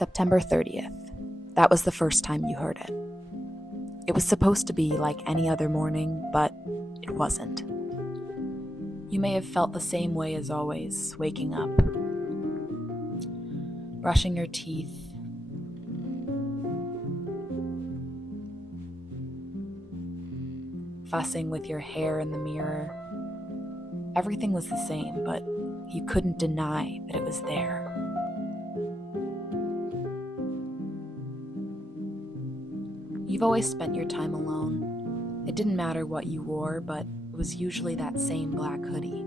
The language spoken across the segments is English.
September 30th. That was the first time you heard it. It was supposed to be like any other morning, but it wasn't. You may have felt the same way as always, waking up, brushing your teeth, fussing with your hair in the mirror. Everything was the same, but you couldn't deny that it was there. You've always spent your time alone. It didn't matter what you wore, but it was usually that same black hoodie.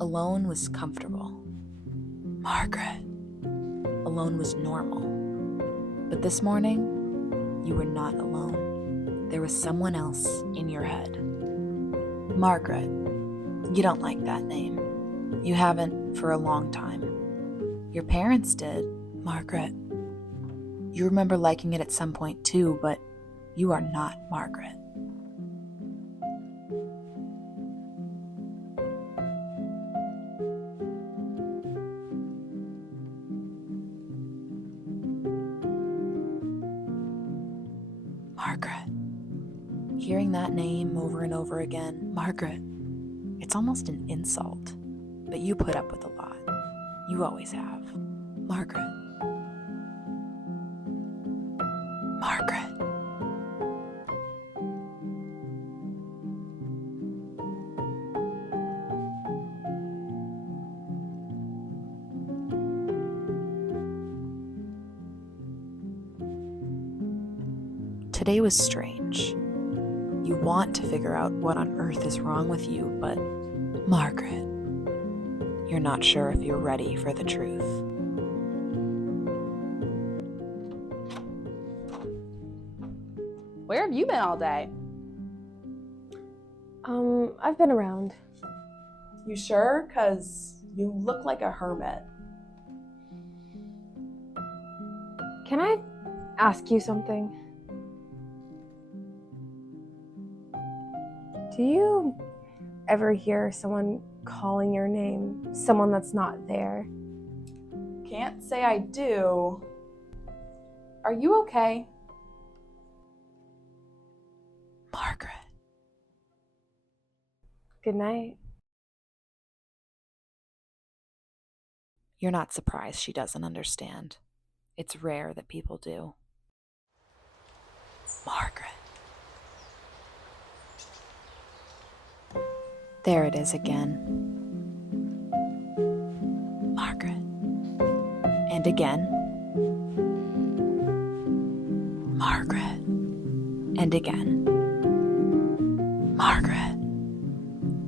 Alone was comfortable. Margaret. Alone was normal. But this morning, you were not alone. There was someone else in your head. Margaret. You don't like that name. You haven't for a long time. Your parents did, Margaret. You remember liking it at some point too, but you are not Margaret. Margaret. Hearing that name over and over again, Margaret, it's almost an insult, but you put up with a lot. You always have. Margaret. Margaret. Today was strange. You want to figure out what on earth is wrong with you, but Margaret, you're not sure if you're ready for the truth. Where have you been all day? I've been around. You sure? 'Cause you look like a hermit. Can I ask you something? Do you ever hear someone calling your name, someone that's not there? Can't say I do. Are you okay? Margaret. Good night. You're not surprised she doesn't understand. It's rare that people do. Margaret. There it is again. Margaret. And again. Margaret. And again. Margaret.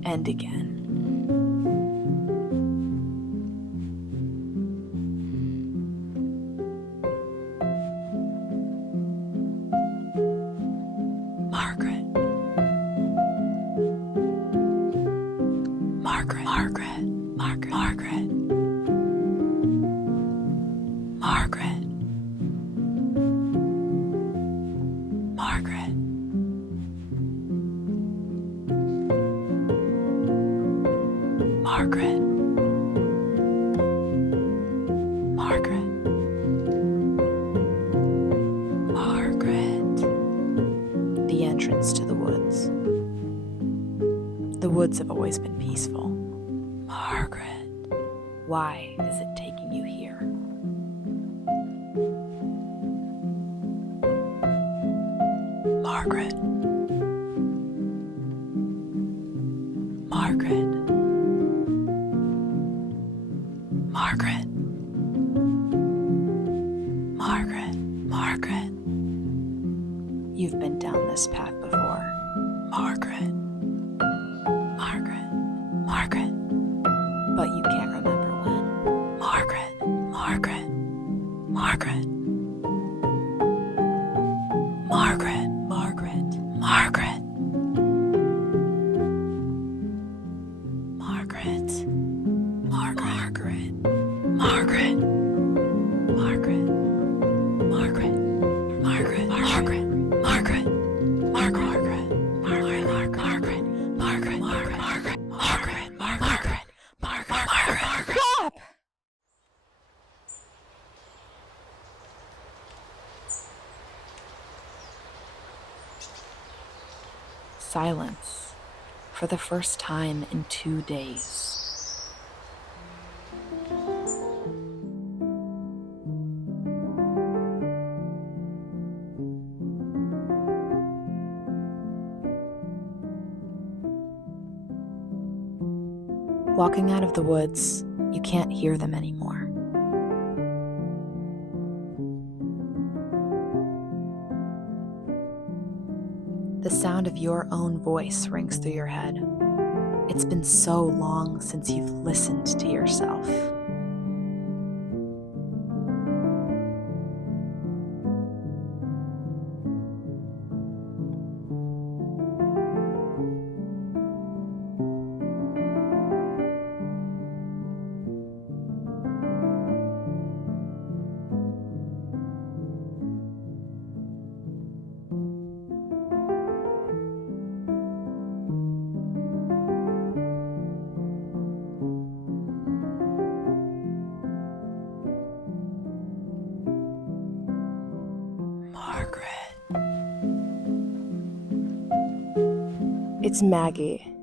And again. Margaret. Margaret. Margaret. Margaret. Margaret. Margaret. Margaret. Margaret. Margaret. Margaret. The entrance to the woods. The woods have always been peaceful. Margaret. Why is it taking you here? Margaret. Margaret. Margaret. Margaret. Margaret. You've been down this path before. Margaret. Margaret. Margaret. But you can't remember when. Margaret. Margaret. Margaret. Margaret. Margaret. Margaret. Margaret. Margaret. Margaret. Margaret. Margaret. Margaret. Margaret. Margaret. Margaret. Margaret. Margaret. silence for the first time in 2 days. Walking out of the woods, you can't hear them anymore. The sound of your own voice rings through your head. It's been so long since you've listened to yourself. Margaret. It's Maggie.